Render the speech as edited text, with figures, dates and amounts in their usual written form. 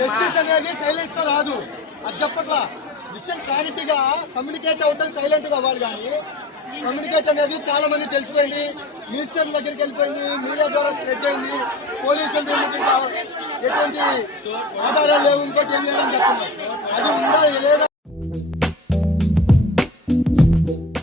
Justice అనేది silence తో రాదు. అది చెప్పట్లా విషయం క్లారిటీగా కమ్యూనికేట్ అవటం సైలెంట్ గా అవ్వాలి. కానీ కమ్యూనికేట్ అనేది చాలా మంది తెలిసిపోయింది, మినిస్టర్ దగ్గరికి వెళ్ళిపోయింది, మీడియా ద్వారా స్ప్రెడ్ అయింది. పోలీసులు ఎటువంటి ఆధారాలు లేవు, ఇంకోటి ఏం లేదని చెప్తున్నారు. అది ఉందా లేదా?